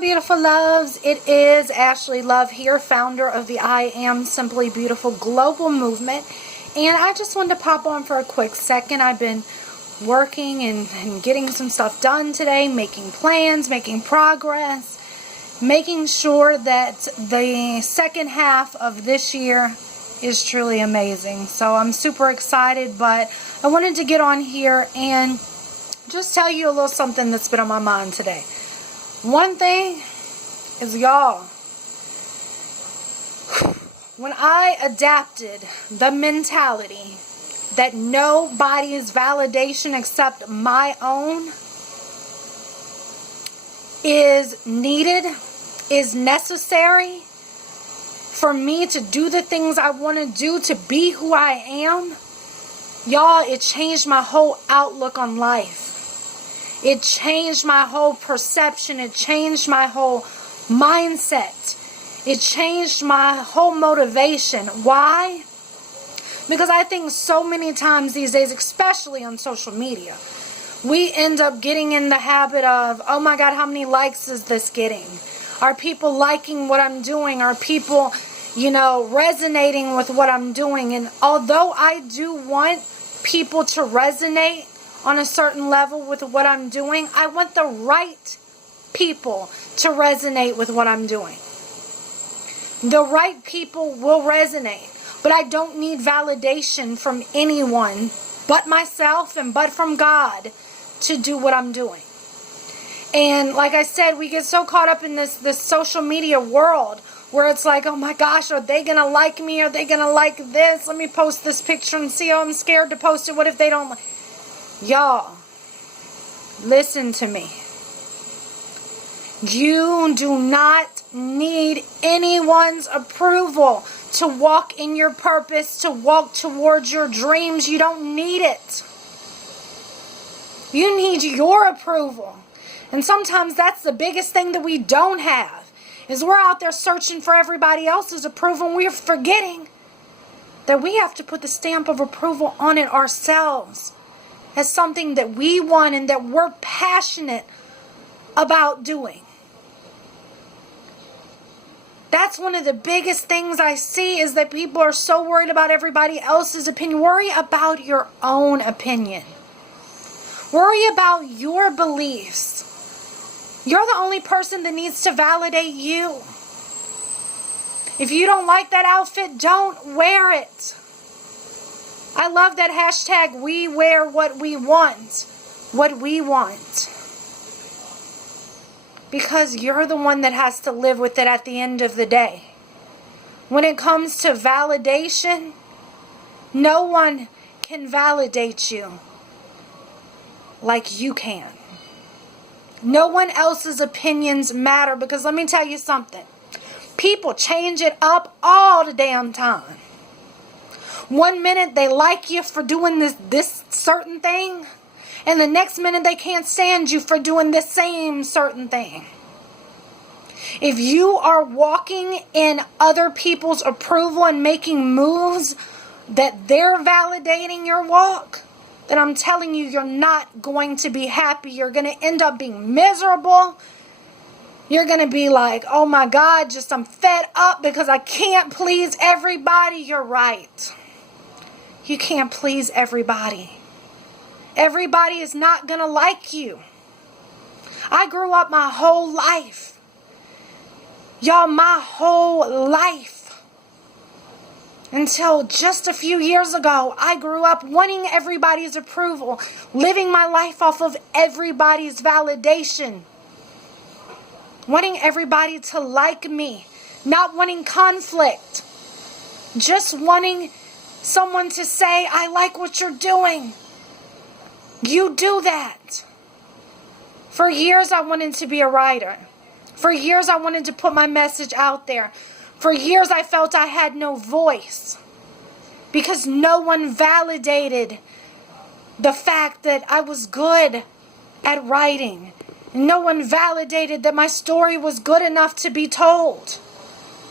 beautiful loves. It is Ashley Love here, founder of the I Am Simply Beautiful global movement. And I just wanted to pop on for a quick second. I've been working and getting some stuff done today, making plans, making progress, making sure that the second half of this year is truly amazing. So I'm super excited, but I wanted to get on here and just tell you a little something that's been on my mind today. One thing is, y'all, when I adapted the mentality that nobody's validation except my own is needed, is necessary for me to do the things I want to do, to be who I am, y'all, it changed my whole outlook on life. It changed my whole perception. It changed my whole mindset. It changed my whole motivation. Why? Because I think so many times these days, especially on social media, we end up getting in the habit of, oh my God, how many likes is this getting? Are people liking what I'm doing? Are people, resonating with what I'm doing? And although I do want people to resonate on a certain level with what I'm doing, I want the right people to resonate with what I'm doing. The right people will resonate, but I don't need validation from anyone but myself and but from God to do what I'm doing. And like I said, we get so caught up in this social media world where it's like, oh my gosh, are they going to like me? Are they going to like this? Let me post this picture and see. Oh, I'm scared to post it. What if they don't like? Y'all, listen to me. You do not need anyone's approval to walk in your purpose, to walk towards your dreams. You don't need it. You need your approval. And sometimes that's the biggest thing that we don't have, is we're out there searching for everybody else's approval, and we're forgetting that we have to put the stamp of approval on it ourselves, as something that we want and that we're passionate about doing. That's one of the biggest things I see, is that people are so worried about everybody else's opinion. Worry about your own opinion. Worry about your beliefs. You're the only person that needs to validate you. If you don't like that outfit, don't wear it. I love that hashtag, we wear what we want. What we want. Because you're the one that has to live with it at the end of the day. When it comes to validation, no one can validate you like you can. No one else's opinions matter, because let me tell you something. People change it up all the damn time. One minute they like you for doing this certain thing, and the next minute they can't stand you for doing the same certain thing. If you are walking in other people's approval and making moves that they're validating your walk, then I'm telling you, you're not going to be happy. You're going to end up being miserable. You're going to be like, oh my God, I'm fed up because I can't please everybody. You're right. You can't please everybody. Everybody is not going to like you. I grew up my whole life. Y'all, my whole life. Until just a few years ago, I grew up wanting everybody's approval, living my life off of everybody's validation, wanting everybody to like me, not wanting conflict, just wanting someone to say, I like what you're doing. You do that. For years, I wanted to be a writer. For years, I wanted to put my message out there. For years, I felt I had no voice because no one validated the fact that I was good at writing. No one validated that my story was good enough to be told.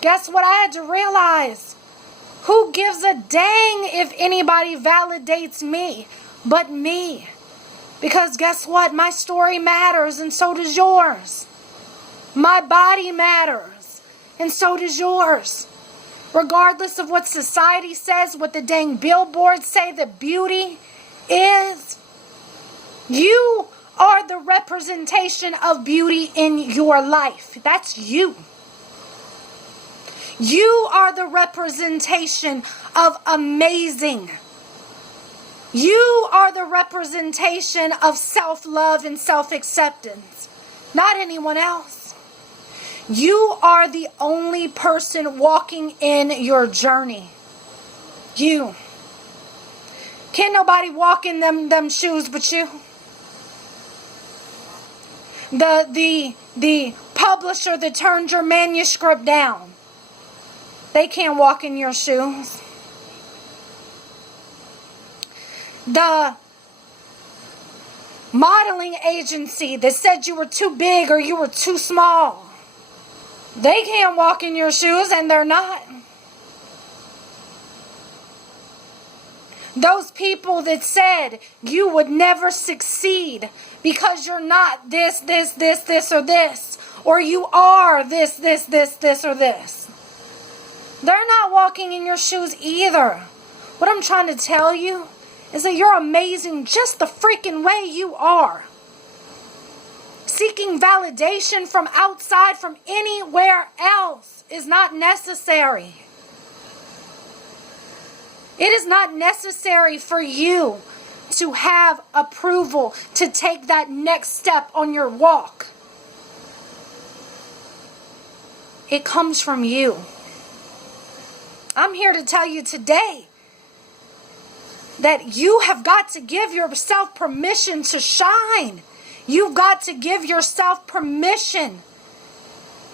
Guess what I had to realize? Who gives a dang if anybody validates me but me? Because guess what? My story matters, and so does yours. My body matters, and so does yours. Regardless of what society says, what the dang billboards say that beauty is, you are the representation of beauty in your life. That's you. You are the representation of amazing. You are the representation of self-love and self-acceptance, not anyone else. You are the only person walking in your journey. You. Can't nobody walk in them shoes but you. The publisher that turned your manuscript down, they can't walk in your shoes. The modeling agency that said you were too big or you were too small, they can't walk in your shoes, and they're not. Those people that said you would never succeed because you're not this, or this, or you are this, or this. They're not walking in your shoes either. What I'm trying to tell you is that you're amazing just the freaking way you are. Seeking validation from outside, from anywhere else, is not necessary. It is not necessary for you to have approval to take that next step on your walk. It comes from you. I'm here to tell you today that you have got to give yourself permission to shine. You've got to give yourself permission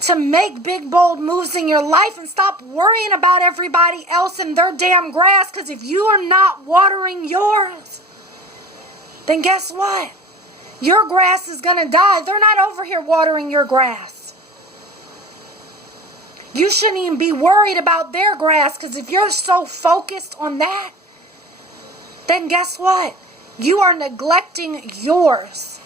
to make big, bold moves in your life and stop worrying about everybody else and their damn grass. Because if you are not watering yours, then guess what? Your grass is going to die. They're not over here watering your grass. You shouldn't even be worried about their grass, because if you're so focused on that, then guess what? You are neglecting yours.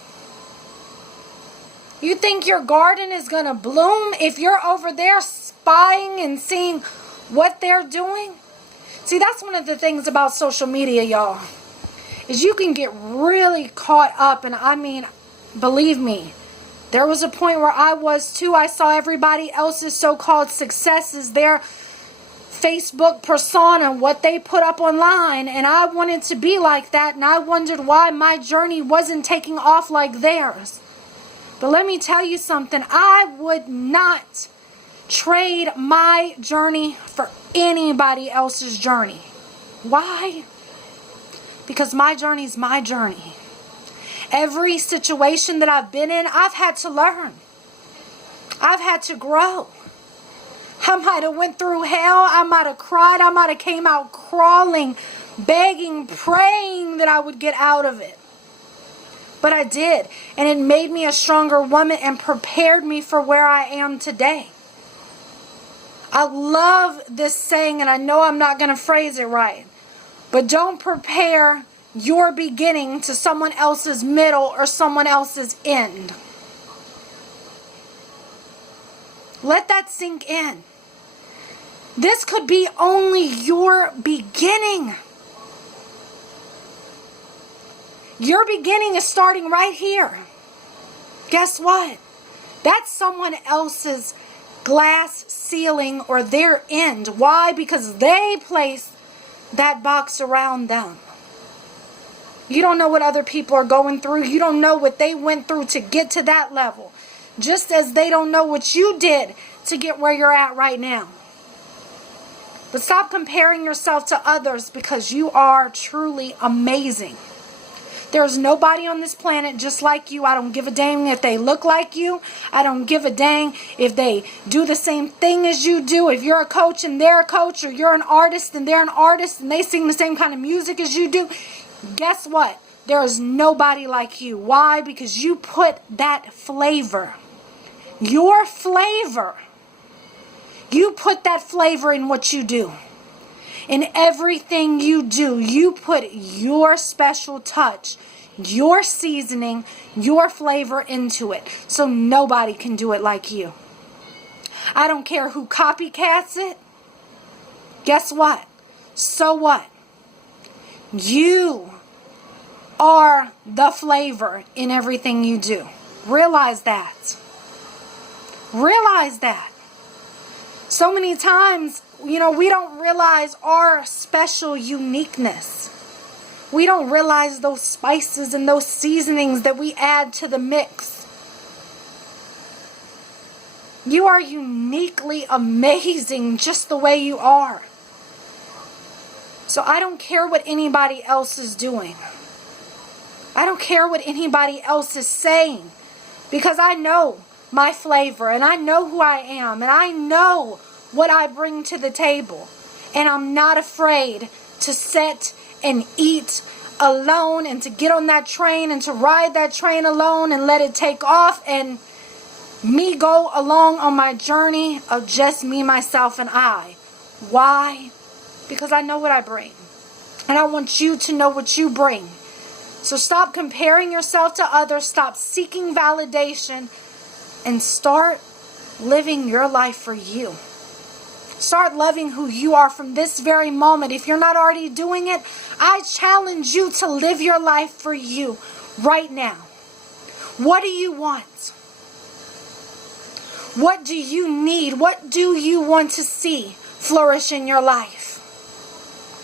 You think your garden is going to bloom if you're over there spying and seeing what they're doing? See, that's one of the things about social media, y'all, is you can get really caught up. And I mean, believe me, there was a point where I was too. I saw everybody else's so-called successes, their Facebook persona, what they put up online, and I wanted to be like that, and I wondered why my journey wasn't taking off like theirs. But let me tell you something. I would not trade my journey for anybody else's journey. Why? Because my journey is my journey. Every situation that I've been in, I've had to learn. I've had to grow. I might have went through hell. I might have cried. I might have came out crawling, begging, praying that I would get out of it. But I did, and it made me a stronger woman and prepared me for where I am today. I love this saying, and I know I'm not going to phrase it right, but don't compare your beginning to someone else's middle or someone else's end. Let that sink in. This could be only your beginning. Your beginning is starting right here. Guess what? That's someone else's glass ceiling or their end. Why? Because they placed that box around them. You don't know what other people are going through. You don't know what they went through to get to that level. Just as they don't know what you did to get where you're at right now. But stop comparing yourself to others, because you are truly amazing. There's nobody on this planet just like you. I don't give a dang if they look like you. I don't give a dang if they do the same thing as you do. If you're a coach and they're a coach, or you're an artist and they're an artist and they sing the same kind of music as you do. Guess what? There is nobody like you. Why? Because you put that flavor. Your flavor. You put that flavor in what you do. In everything you do, you put your special touch, your seasoning, your flavor into it. So nobody can do it like you. I don't care who copycats it. Guess what? So what? You are the flavor in everything you do. Realize that. Realize that. So many times, we don't realize our special uniqueness. We don't realize those spices and those seasonings that we add to the mix. You are uniquely amazing just the way you are. So I don't care what anybody else is doing. I don't care what anybody else is saying, because I know my flavor and I know who I am and I know what I bring to the table. And I'm not afraid to sit and eat alone and to get on that train and to ride that train alone and let it take off and me go along on my journey of just me, myself, and I. Why? Because I know what I bring. And I want you to know what you bring. So stop comparing yourself to others. Stop seeking validation. And start living your life for you. Start loving who you are from this very moment. If you're not already doing it, I challenge you to live your life for you right now. What do you want? What do you need? What do you want to see flourish in your life?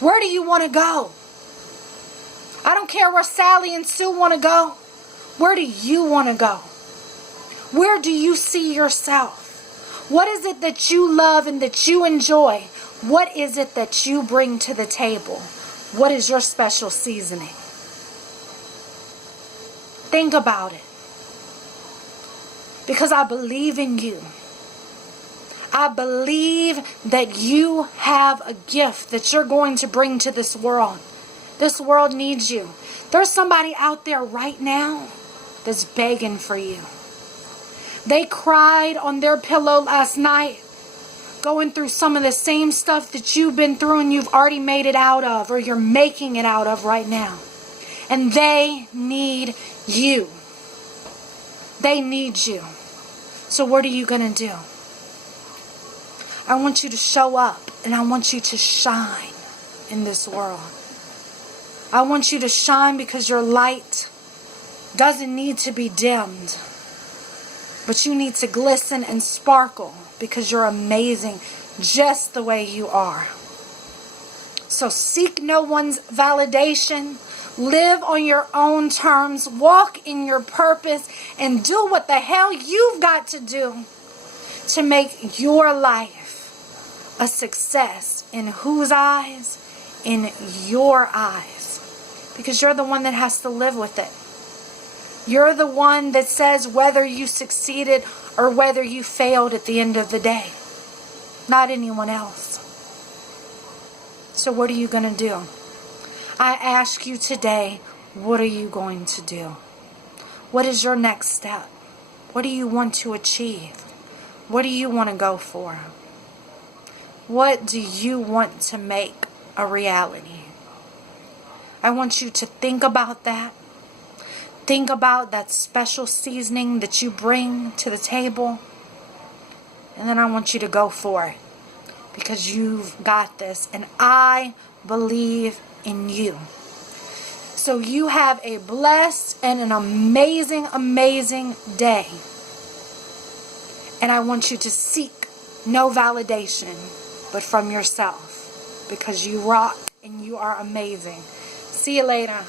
Where do you want to go? I don't care where Sally and Sue want to go. Where do you want to go? Where do you see yourself? What is it that you love and that you enjoy? What is it that you bring to the table? What is your special seasoning? Think about it. Because I believe in you. I believe that you have a gift that you're going to bring to this world. This world needs you. There's somebody out there right now that's begging for you. They cried on their pillow last night, going through some of the same stuff that you've been through and you've already made it out of, or you're making it out of right now. And they need you. They need you. So what are you going to do? I want you to show up and I want you to shine in this world. I want you to shine because your light doesn't need to be dimmed. But you need to glisten and sparkle because you're amazing just the way you are. So seek no one's validation. Live on your own terms. Walk in your purpose and do what the hell you've got to do to make your life a success. In whose eyes? In your eyes. Because you're the one that has to live with it. You're the one that says whether you succeeded or whether you failed at the end of the day. Not anyone else. So what are you going to do? I ask you today, what are you going to do? What is your next step? What do you want to achieve? What do you want to go for? What do you want to make a reality? I want you to think about that. Think about that special seasoning that you bring to the table. And then I want you to go for it. Because you've got this. And I believe in you. So you have a blessed and an amazing, amazing day. And I want you to seek no validation but from yourself. Because you rock and you are amazing. See you later.